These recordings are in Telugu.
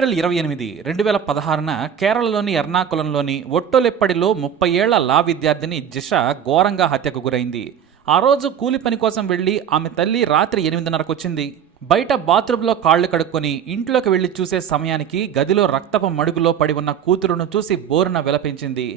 ఏప్రిల్ ఇరవై ఎనిమిది రెండు వేల పదహారున కేరళలోని ఎర్నాకులంలోని ఒట్టోలెప్పడిలో ముప్పై ఏళ్ళ లా విద్యార్థిని జిష ఘోరంగా హత్యకు గురైంది. ఆ రోజు కూలి పని కోసం వెళ్ళి ఆమె తల్లి రాత్రి ఎనిమిదిన్నరకు వచ్చింది బయట బాత్రూంలో కాళ్ళు కడుక్కొని ఇంట్లోకి వెళ్ళి చూసే సమయానికి గదిలో రక్తపు మడుగులో పడి ఉన్న కూతురును చూసి బోరున విలపించింది.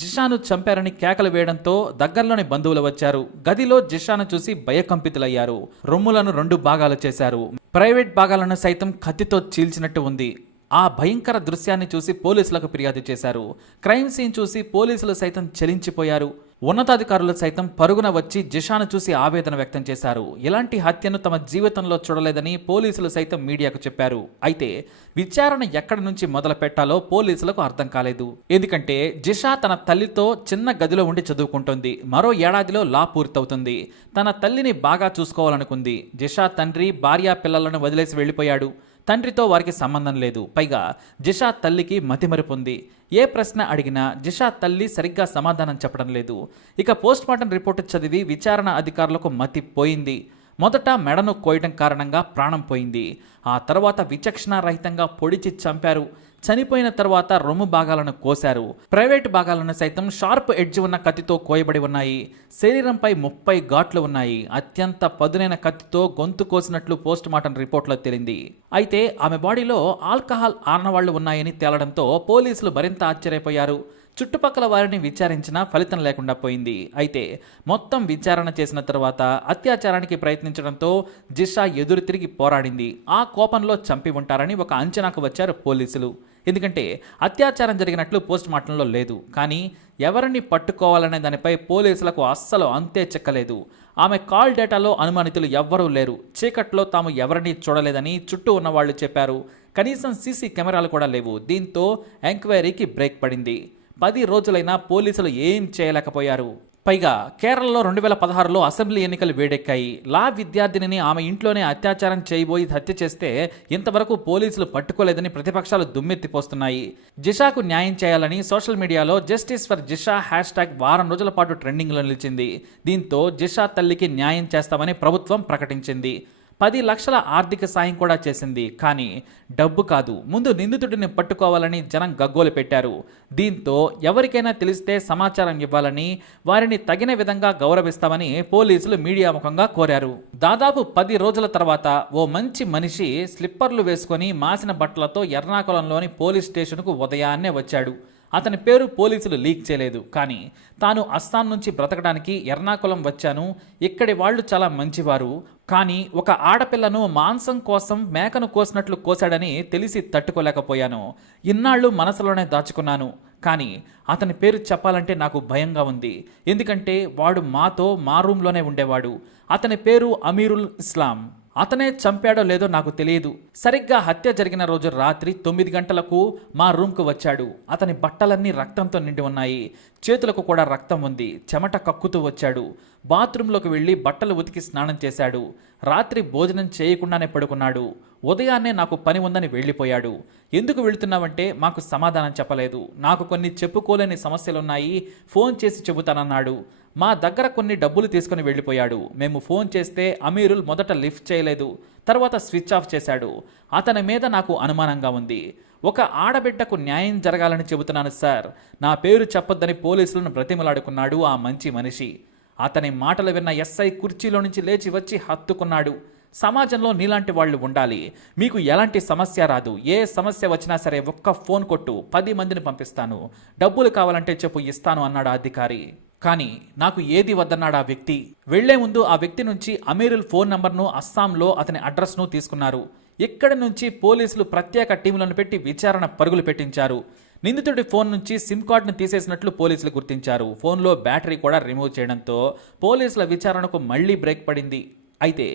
జిషాను చంపారని కేకలు వేయడంతో దగ్గరలోని బంధువులు వచ్చారు. గదిలో జిషాను చూసి భయకంపితులయ్యారు. రొమ్ములను రెండు భాగాలు చేశారు. ప్రైవేట్ భాగాలను సైతం కత్తితో చీల్చినట్టు ఉంది. ఆ భయంకర దృశ్యాన్ని చూసి పోలీసులకు ఫిర్యాదు చేశారు. క్రైమ్ సీన్ చూసి పోలీసులు సైతం చలించిపోయారు. ఉన్నతాధికారులు సైతం పరుగున వచ్చి జిషాను చూసి ఆవేదన వ్యక్తం చేశారు. ఇలాంటి హత్యను తమ జీవితంలో చూడలేదని పోలీసులు సైతం మీడియాకు చెప్పారు. అయితే విచారణ ఎక్కడి నుంచి మొదలు పెట్టాలో పోలీసులకు అర్థం కాలేదు. ఎందుకంటే జిషా తన తల్లితో చిన్న గదిలో ఉండి చదువుకుంటుంది. మరో ఏడాదిలో లా పూర్తవుతుంది. తన తల్లిని బాగా చూసుకోవాలనుకుంది. జిషా తండ్రి భార్యా పిల్లలను వదిలేసి వెళ్ళిపోయాడు. తండ్రితో వారికి సంబంధం లేదు. పైగా జిషా తల్లికి మతిమరుపుంది ఏ ప్రశ్న అడిగినా జిషా తల్లి సరిగ్గా సమాధానం చెప్పడం లేదు. ఇక పోస్ట్ మార్టం రిపోర్టు చదివి విచారణ అధికారులకు మతి పోయింది. మొదట మెడను కోయడం కారణంగా ప్రాణం పోయింది. ఆ తర్వాత విచక్షణారహితంగా పొడిచి చంపారు. చనిపోయిన తర్వాత రొమ్ము భాగాలను కోశారు. ప్రైవేట్ భాగాలను సైతం షార్ప్ ఎడ్జ్ ఉన్న కత్తితో కోయబడి ఉన్నాయి. శరీరంపై ముప్పై ఘాట్లు ఉన్నాయి. అత్యంత పదునైన కత్తితో గొంతు కోసినట్లు పోస్ట్ మార్టం రిపోర్ట్లో తేలింది. అయితే ఆమె బాడీలో ఆల్కహాల్ ఆనవాళ్ళు ఉన్నాయని తేలడంతో పోలీసులు మరింత ఆశ్చర్యపోయారు. చుట్టుపక్కల వారిని విచారించినా ఫలితం లేకుండా పోయింది. అయితే మొత్తం విచారణ చేసిన తర్వాత అత్యాచారానికి ప్రయత్నించడంతో జిషా ఎదురు తిరిగి పోరాడింది. ఆ కోపంలో చంపి ఉంటారని ఒక అంచనాకు వచ్చారు పోలీసులు. ఎందుకంటే అత్యాచారం జరిగినట్లు పోస్ట్ మార్టంలో లేదు. కానీ ఎవరిని పట్టుకోవాలనే దానిపై పోలీసులకు అస్సలు అంతే చెక్కలేదు. ఆమె కాల్ డేటాలో అనుమానితులు ఎవ్వరూ లేరు. చీకట్లో తాము ఎవరిని చూడలేదని చుట్టూ ఉన్న వాళ్ళు చెప్పారు. కనీసం సీసీ కెమెరాలు కూడా లేవు. దీంతో ఎంక్వైరీకి బ్రేక్ పడింది. పది రోజులైనా పోలీసులు ఏం చేయలేకపోయారు. పైగా కేరళలో రెండు వేల పదహారులో అసెంబ్లీ ఎన్నికలు వేడెక్కాయి. లా విద్యార్థినిని ఆమె ఇంట్లోనే అత్యాచారం చేయబోయి హత్య చేస్తే ఇంతవరకు పోలీసులు పట్టుకోలేదని ప్రతిపక్షాలు దుమ్మెత్తిపోస్తున్నాయి. జిషాకు న్యాయం చేయాలని సోషల్ మీడియాలో justice for Jisha hashtag వారం రోజుల పాటు ట్రెండింగ్లో నిలిచింది. దీంతో జిషా తల్లికి న్యాయం చేస్తామని ప్రభుత్వం ప్రకటించింది. పది లక్షల ఆర్థిక సాయం కూడా చేసింది. కానీ డబ్బు కాదు. ముందు నిందితుడిని పట్టుకోవాలని జనం గగ్గోలు పెట్టారు. దీంతో ఎవరికైనా తెలిస్తే సమాచారం ఇవ్వాలని వారిని తగిన విధంగా గౌరవిస్తామని పోలీసులు మీడియా ముఖంగా కోరారు. దాదాపు పది రోజుల తర్వాత ఓ మంచి మనిషి స్లిప్పర్లు వేసుకొని మాసిన బట్టలతో ఎర్నాకుళంలోని పోలీస్ స్టేషన్కు ఉదయాన్నే వచ్చాడు. అతని పేరు పోలీసులు లీక్ చేయలేదు. కానీ తాను అస్సాం నుంచి బ్రతకడానికి ఎర్నాకుళం వచ్చాను. ఇక్కడి వాళ్ళు చాలా మంచివారు. కానీ ఒక ఆడపిల్లను మాంసం కోసం మేకను కోసినట్లు కోశాడని తెలిసి తట్టుకోలేకపోయాను. ఇన్నాళ్ళు మనసులోనే దాచుకున్నాను. కానీ అతని పేరు చెప్పాలంటే నాకు భయంగా ఉంది. ఎందుకంటే వాడు మాతో మా రూమ్లోనే ఉండేవాడు. అతని పేరు అమీరుల్ ఇస్లాం. అతనే చంపాడో లేదో నాకు తెలియదు. సరిగ్గా హత్య జరిగిన రోజు రాత్రి తొమ్మిది గంటలకు మా రూమ్కు వచ్చాడు. అతని బట్టలన్నీ రక్తంతో నిండి ఉన్నాయి. చేతులకు కూడా రక్తం ఉంది. చెమట కక్కుతూ వచ్చాడు. బాత్రూంలోకి వెళ్ళి బట్టలు ఉతికి స్నానం చేశాడు. రాత్రి భోజనం చేయకుండానే పడుకున్నాడు. ఉదయాన్నే నాకు పని ఉందని వెళ్ళిపోయాడు. ఎందుకు వెళుతున్నావంటే మాకు సమాధానం చెప్పలేదు. నాకు కొన్ని చెప్పుకోలేని సమస్యలున్నాయి. ఫోన్ చేసి చెబుతానన్నాడు. మా దగ్గర కొన్ని డబ్బులు తీసుకుని వెళ్ళిపోయాడు. మేము ఫోన్ చేస్తే అమీరుల్ మొదట లిఫ్ట్ చేయలేదు. తర్వాత స్విచ్ ఆఫ్ చేశాడు. అతని మీద నాకు అనుమానంగా ఉంది. ఒక ఆడబిడ్డకు న్యాయం జరగాలని చెబుతున్నాను సార్. నా పేరు చెప్పొద్దని పోలీసులను బ్రతిమలాడుకున్నాడు ఆ మంచి మనిషి. అతని మాటలు విన్న ఎస్ఐ కుర్చీలో నుంచి లేచి వచ్చి హత్తుకున్నాడు. సమాజంలో నీలాంటి వాళ్ళు ఉండాలి. మీకు ఎలాంటి సమస్య రాదు. ఏ సమస్య వచ్చినా సరే ఒక్క ఫోన్ కొట్టు. పది మందిని పంపిస్తాను. డబ్బులు కావాలంటే చెప్పు ఇస్తాను అన్నాడు అధికారి. కానీ నాకు ఏది వద్దన్నాడు ఆ వ్యక్తి? వెళ్ళే ముందు ఆ వ్యక్తి నుంచి అమీరుల్ ఫోన్ నంబర్ను అస్సాంలో అతని అడ్రస్ను తీసుకున్నారు. ఇక్కడి నుంచి పోలీసులు ప్రత్యేక టీములను పెట్టి విచారణ పరుగులు పెట్టించారు. నిందితుడి ఫోన్ నుంచి సిమ్ కార్డును తీసేసినట్లు పోలీసులు గుర్తించారు. ఫోన్లో బ్యాటరీ కూడా రిమూవ్ చేయడంతో పోలీసుల విచారణకు మళ్ళీ బ్రేక్ పడింది. అయితే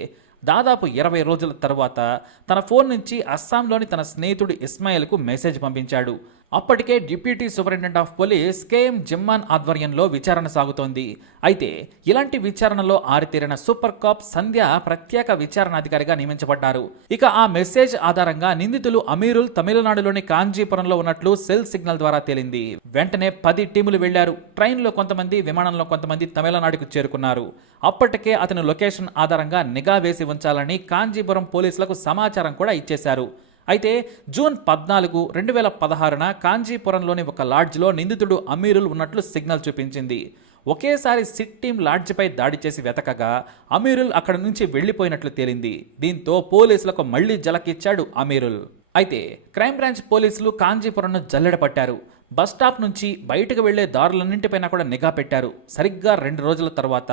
దాదాపు ఇరవై రోజుల తర్వాత తన ఫోన్ నుంచి అస్సాంలోని తన స్నేహితుడు ఇస్మాయిల్కు మెసేజ్ పంపించాడు. అప్పటికే deputy superintendent of police KM Jimman ఆధ్వర్యంలో విచారణ సాగుతోంది. అయితే ఇలాంటి విచారణలో ఆరితేరిన సూపర్ కాప్ సంధ్య ప్రత్యేక విచారణాధికారిగా నియమించబడ్డారు. ఇక ఆ మెసేజ్ ఆధారంగా నిందితులు అమీరుల్ తమిళనాడులోని కాంజీపురంలో ఉన్నట్లు సెల్ సిగ్నల్ ద్వారా తేలింది. వెంటనే పది టీములు వెళ్ళారు. ట్రైన్లో కొంతమంది విమానంలో కొంతమంది తమిళనాడుకు చేరుకున్నారు. అప్పటికే అతని లొకేషన్ ఆధారంగా నిఘా వేసి ఉంచాలని కాంజీపురం పోలీసులకు సమాచారం కూడా ఇచ్చేశారు. అయితే జూన్ పద్నాలుగు రెండు వేల పదహారున కాంచీపురంలోని ఒక లాడ్జ్లో నిందితుడు అమీరుల్ ఉన్నట్లు సిగ్నల్ చూపించింది. ఒకేసారి సిట్ టీం లాడ్జిపై దాడి చేసి వెతకగా అమీరుల్ అక్కడి నుంచి వెళ్ళిపోయినట్లు తేలింది. దీంతో పోలీసులకు మళ్ళీ జలకిచ్చాడు అమీరుల్. అయితే క్రైమ్ బ్రాంచ్ పోలీసులు కాంజీపురంను జల్లెడ పట్టారు. బస్ స్టాప్ నుంచి బయటకు వెళ్ళే దారులన్నింటిపైన కూడా నిఘా పెట్టారు. సరిగ్గా రెండు రోజుల తర్వాత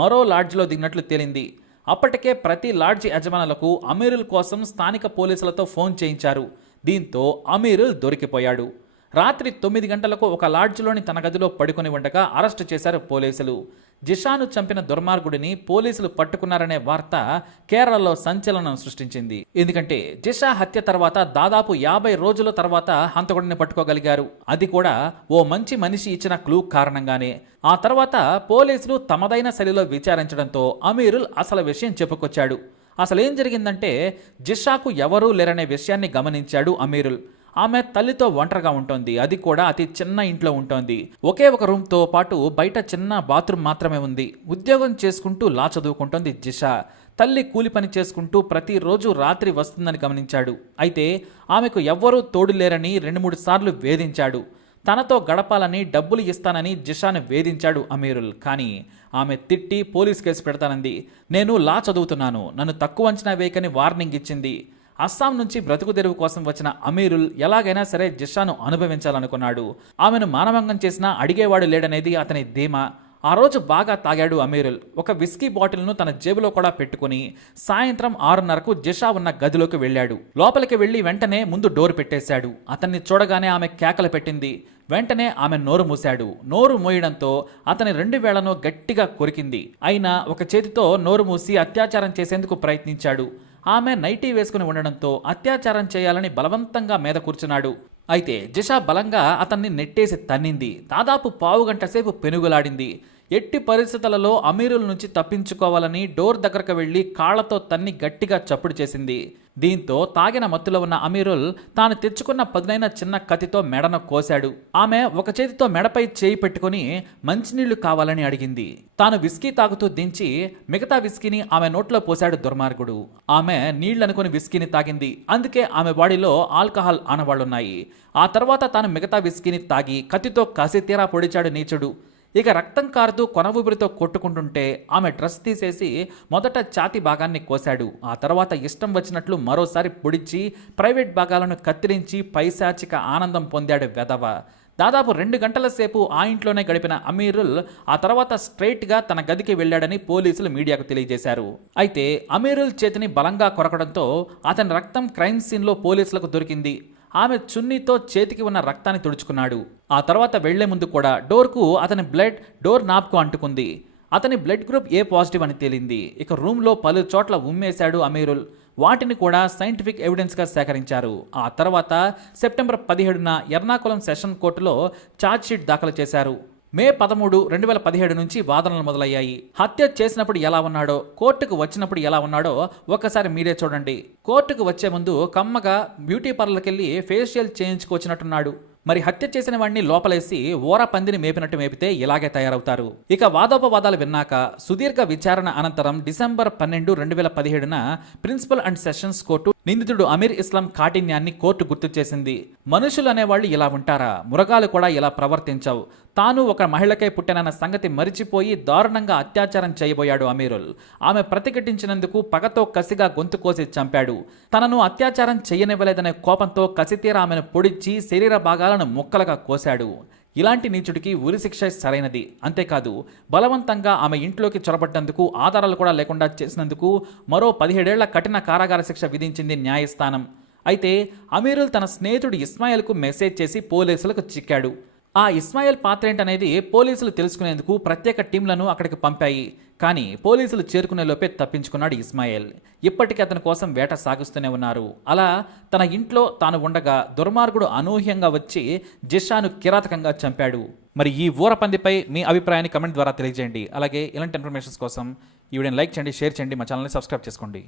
మరో లాడ్జ్లో దిగినట్లు తేలింది. అప్పటికే ప్రతి లాడ్జి యజమానులకు అమీరుల్ కోసం స్థానిక పోలీసులతో ఫోన్ చేయించారు. దీంతో అమీరుల్ దొరికిపోయాడు. రాత్రి తొమ్మిది గంటలకు ఒక లాడ్జ్లోని తన గదిలో పడుకుని ఉండగా అరెస్టు చేశారు పోలీసులు. జిషాను చంపిన దుర్మార్గుడిని పోలీసులు పట్టుకున్నారనే వార్త కేరళలో సంచలనం సృష్టించింది. ఎందుకంటే జిషా హత్య తర్వాత దాదాపు యాభై రోజుల తర్వాత హంతకుడిని పట్టుకోగలిగారు. అది కూడా ఓ మంచి మనిషి ఇచ్చిన క్లూ కారణంగానే. ఆ తర్వాత పోలీసులు తమదైన శైలిలో విచారించడంతో అమీరుల్ అసలు విషయం చెప్పుకొచ్చాడు. అసలేం జరిగిందంటే జిషాకు ఎవరూ లేరనే విషయాన్ని గమనించాడు అమీరుల్. ఆమె తల్లితో ఒంటరిగా ఉంటుంది. అది కూడా అతి చిన్న ఇంట్లో ఉంటుంది. ఒకే ఒక రూమ్తో పాటు బయట చిన్న బాత్రూమ్ మాత్రమే ఉంది. ఉద్యోగం చేసుకుంటూ లా చదువుకుంటోంది జిషా. తల్లి కూలి పని చేసుకుంటూ ప్రతిరోజు రాత్రి వస్తుందని గమనించాడు. అయితే ఆమెకు ఎవ్వరూ తోడు లేరని రెండు మూడు సార్లు వేధించాడు. తనతో గడపాలని డబ్బులు ఇస్తానని జిషాను వేధించాడు అమీరుల్. కానీ ఆమె తిట్టి పోలీస్ కేసు పెడతానంది. నేను లా చదువుతున్నాను. నన్ను తక్కువ అంచనా వేయకని వార్నింగ్ ఇచ్చింది. అస్సాం నుంచి బ్రతుకు తెరువు కోసం వచ్చిన అమీరుల్ ఎలాగైనా సరే జిషాను అనుభవించాలనుకున్నాడు. ఆమెను మానవంగం చేసినా అడిగేవాడు లేడనేది అతని ధీమా. ఆ రోజు బాగా తాగాడు అమీరుల్. ఒక విస్కీ బాటిల్ను తన జేబులో కూడా పెట్టుకుని సాయంత్రం ఆరున్నరకు జిషా ఉన్న గదిలోకి వెళ్ళాడు. లోపలికి వెళ్ళి వెంటనే ముందు డోర్ పెట్టేశాడు. అతన్ని చూడగానే ఆమె కేకలు పెట్టింది. వెంటనే ఆమె నోరు మూశాడు. నోరు మూయడంతో అతని రెండు వేళ్ళను గట్టిగా కొరికింది. అయినా ఒక చేతితో నోరు మూసి అత్యాచారం చేసేందుకు ప్రయత్నించాడు. ఆమె నైటీ వేసుకుని ఉండడంతో అత్యాచారం చేయాలని బలవంతంగా మీద కూర్చున్నాడు. అయితే జిషా బలంగా అతన్ని నెట్టేసి తన్నింది. దాదాపు పావు గంట సేపు పెనుగులాడింది. ఎట్టి పరిస్థితులలో అమీరుల నుంచి తప్పించుకోవాలని డోర్ దగ్గరకు వెళ్ళి కాళ్ళతో తన్ని గట్టిగా చప్పుడు చేసింది. దీంతో తాగిన మత్తులో ఉన్న అమీరుల్ తాను తెచ్చుకున్న పదునైన చిన్న కత్తితో మెడను కోశాడు. ఆమె ఒక చేతితో మెడపై చేయి పెట్టుకుని మంచినీళ్ళు కావాలని అడిగింది. తాను విస్కీ తాగుతూ దించి మిగతా విస్కీని ఆమె నోట్లో పోశాడు దుర్మార్గుడు. ఆమె నీళ్ళనుకుని విస్కీని తాగింది. అందుకే ఆమె బాడీలో ఆల్కహాల్ ఆనవాళ్ళున్నాయి ఆ తర్వాత తాను మిగతా విస్కీని తాగి కత్తితో కసి తీరా పొడిచాడు నీచుడు. ఇక రక్తం కారుతూ కొన ఊపిరితో కొట్టుకుంటుంటే ఆమె డ్రెస్ తీసేసి మొదట ఛాతి భాగాన్ని కోశాడు. ఆ తర్వాత ఇష్టం వచ్చినట్లు మరోసారి పొడిచి ప్రైవేట్ భాగాలను కత్తిరించి పైశాచిక ఆనందం పొందాడు వెధవ. దాదాపు రెండు గంటల సేపు ఆ ఇంట్లోనే గడిపిన అమీరుల్ ఆ తర్వాత స్ట్రైట్గా తన గదికి వెళ్ళాడని పోలీసులు మీడియాకు తెలియజేశారు. అయితే అమీరుల్ చేతిని బలంగా కొరకడంతో అతని రక్తం క్రైమ్ సీన్లో పోలీసులకు దొరికింది. ఆమె చున్నీతో చేతికి ఉన్న రక్తాన్ని తుడుచుకున్నాడు. ఆ తర్వాత వెళ్ళే ముందు కూడా డోర్కు అతని బ్లడ్ డోర్ నాప్కు అంటుకుంది. అతని బ్లడ్ గ్రూప్ ఏ పాజిటివ్ అని తేలింది. ఇక రూమ్లో పలు చోట్ల ఉమ్మేశాడు అమీరుల్. వాటిని కూడా సైంటిఫిక్ ఎవిడెన్స్గా సేకరించారు. ఆ తర్వాత సెప్టెంబర్ పదిహేడున ఎర్నాకుళం సెషన్ కోర్టులో ఛార్జ్షీట్ దాఖలు చేశారు. మే పదమూడు రెండు వేల పదిహేడు నుంచి వాదనలు మొదలయ్యాయి. హత్య చేసినప్పుడు ఎలా ఉన్నాడో కోర్టుకు వచ్చినప్పుడు ఎలా ఉన్నాడో ఒక్కసారి మీరే చూడండి. కోర్టుకు వచ్చే ముందు కమ్మగా బ్యూటీ పార్లర్కి వెళ్ళి ఫేషియల్ చేయించుకొచ్చినట్టున్నాడు. మరి హత్య చేసిన వాడిని లోపలేసి ఓర పందిని మేపినట్టు మేపితే ఇలాగే తయారవుతారు. ఇక వాదోపవాదాలు విన్నాక సుదీర్ఘ విచారణ అనంతరం డిసెంబర్ పన్నెండు రెండు వేల పదిహేడున ప్రిన్సిపల్ అండ్ సెషన్స్ కోర్టు నిందితుడు అమీర్ ఇస్లాం కాఠిన్యాన్ని కోర్టు గుర్తు చేసింది. మనుషులు అనేవాళ్ళు ఇలా ఉంటారా? మురగాలు కూడా ఇలా ప్రవర్తించవు. తాను ఒక మహిళకై పుట్టినన్న సంగతి మరిచిపోయి దారుణంగా అత్యాచారం చేయబోయాడు అమీరుల్. ఆమె ప్రతిఘటించినందుకు పగతో కసిగా గొంతు కోసి చంపాడు. తనను అత్యాచారం చేయనివ్వలేదనే కోపంతో కసితీర ఆమెను పొడిచి శరీర భాగాలను ముక్కలుగా కోశాడు. ఇలాంటి నీచుడికి ఉరిశిక్ష సరైనది. అంతేకాదు బలవంతంగా ఆమె ఇంట్లోకి చొరబడ్డందుకు ఆధారాలు కూడా లేకుండా చేసినందుకు మరో పదిహేడేళ్ళ కఠిన కారాగార శిక్ష విధించింది న్యాయస్థానం. అయితే అమీరుల్ తన స్నేహితుడు ఇస్మాయిల్కు మెసేజ్ చేసి పోలీసులకు చిక్కాడు. ఆ ఇస్మాయిల్ పాత్ర ఏంటనేది పోలీసులు తెలుసుకునేందుకు ప్రత్యేక టీంలను అక్కడికి పంపాయి. కానీ పోలీసులు చేరుకునే లోపే తప్పించుకున్నాడు ఇస్మాయిల్. ఇప్పటికీ అతని కోసం వేట సాగిస్తూనే ఉన్నారు. అలా తన ఇంట్లో తాను ఉండగా దుర్మార్గుడు అనూహ్యంగా వచ్చి జిషాను కిరాతకంగా చంపాడు. మరి ఈ ఊరపందిపై మీ అభిప్రాయాన్ని కమెంట్ ద్వారా తెలియజేయండి. అలాగే ఇలాంటి ఇన్ఫర్మేషన్స్ కోసం ఈ వీడియోని లైక్ చేయండి షేర్ చేయండి మా ఛానల్ని సబ్స్క్రైబ్ చేసుకోండి.